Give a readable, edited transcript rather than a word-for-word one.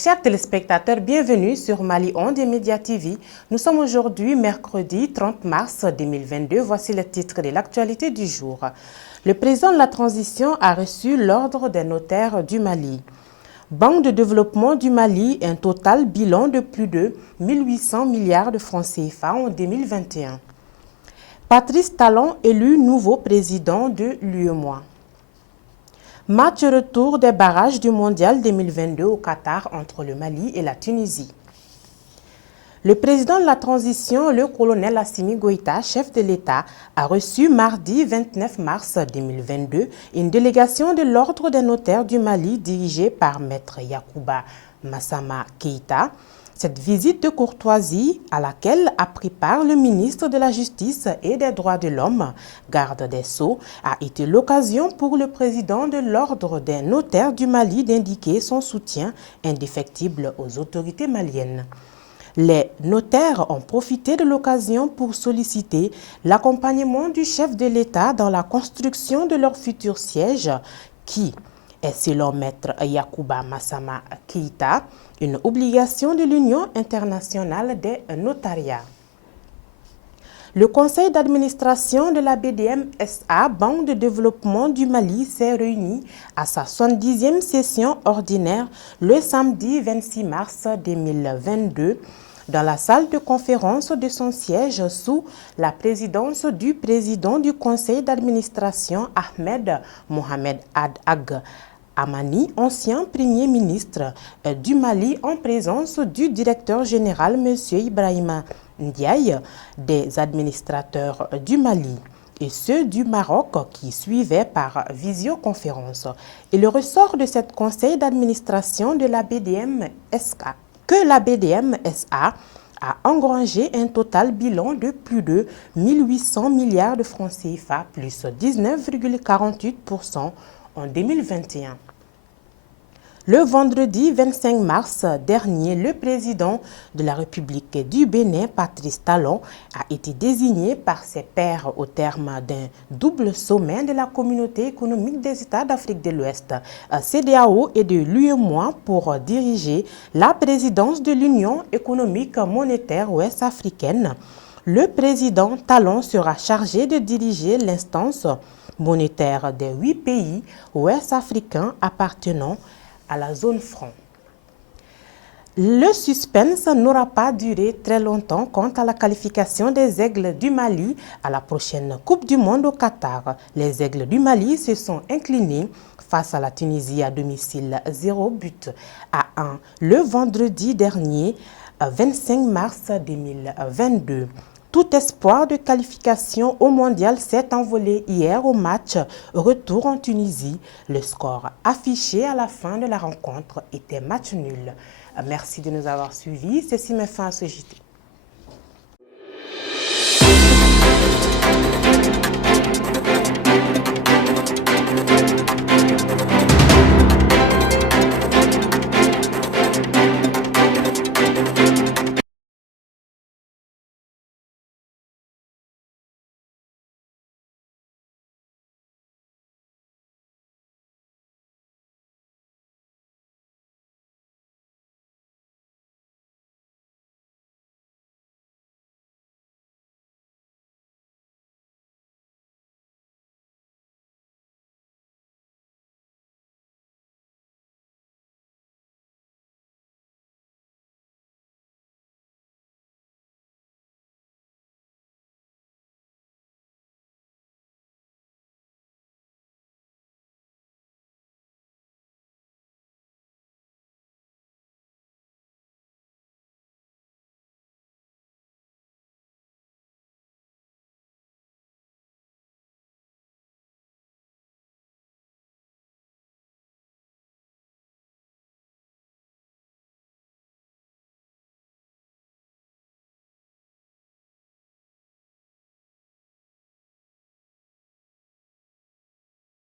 Chers téléspectateurs, bienvenue sur Mali Onde et Média TV. Nous sommes aujourd'hui mercredi 30 mars 2022. Voici le titre de l'actualité du jour. Le président de la transition a reçu l'ordre des notaires du Mali. Banque de développement du Mali, un total bilan de plus de 1800 milliards de francs CFA en 2021. Patrice Talon élu nouveau président de l'UEMOA. Match retour des barrages du Mondial 2022 au Qatar entre le Mali et la Tunisie. Le président de la transition, le colonel Assimi Goïta, chef de l'État, a reçu mardi 29 mars 2022 une délégation de l'Ordre des notaires du Mali dirigée par Maître Yacouba Massama Keïta. Cette visite de courtoisie à laquelle a pris part le ministre de la Justice et des Droits de l'Homme, garde des Sceaux, a été l'occasion pour le président de l'Ordre des notaires du Mali d'indiquer son soutien indéfectible aux autorités maliennes. Les notaires ont profité de l'occasion pour solliciter l'accompagnement du chef de l'État dans la construction de leur futur siège qui est, selon Maître Yacouba Massama Keïta, une obligation de l'Union internationale des notariats. Le conseil d'administration de la BDM-SA, Banque de développement du Mali, s'est réuni à sa 70e session ordinaire le samedi 26 mars 2022 dans la salle de conférence de son siège sous la présidence du président du conseil d'administration Ahmed Mohamed Ag Amani, ancien premier ministre du Mali, en présence du directeur général M. Ibrahima Ndiaye, des administrateurs du Mali et ceux du Maroc qui suivaient par visioconférence. Et le ressort de ce conseil d'administration de la BDM-SA, que la BDM-SA a engrangé un total bilan de plus de 1800 milliards de francs CFA, plus 19,48% en 2021. Le vendredi 25 mars dernier, le président de la République du Bénin, Patrice Talon, a été désigné par ses pairs au terme d'un double sommet de la Communauté économique des États d'Afrique de l'Ouest, CEDEAO, et de l'UEMOA pour diriger la présidence de l'Union économique monétaire ouest-africaine. Le président Talon sera chargé de diriger l'instance monétaire des 8 pays ouest-africains appartenant à la zone franc. Le suspense n'aura pas duré très longtemps quant à la qualification des Aigles du Mali à la prochaine Coupe du Monde au Qatar. Les Aigles du Mali se sont inclinés face à la Tunisie à domicile 0-1 le vendredi dernier, 25 mars 2022. Tout espoir de qualification au mondial s'est envolé hier au match retour en Tunisie. Le score affiché à la fin de la rencontre était match nul. Merci de nous avoir suivis. Ceci met fin à ce JT.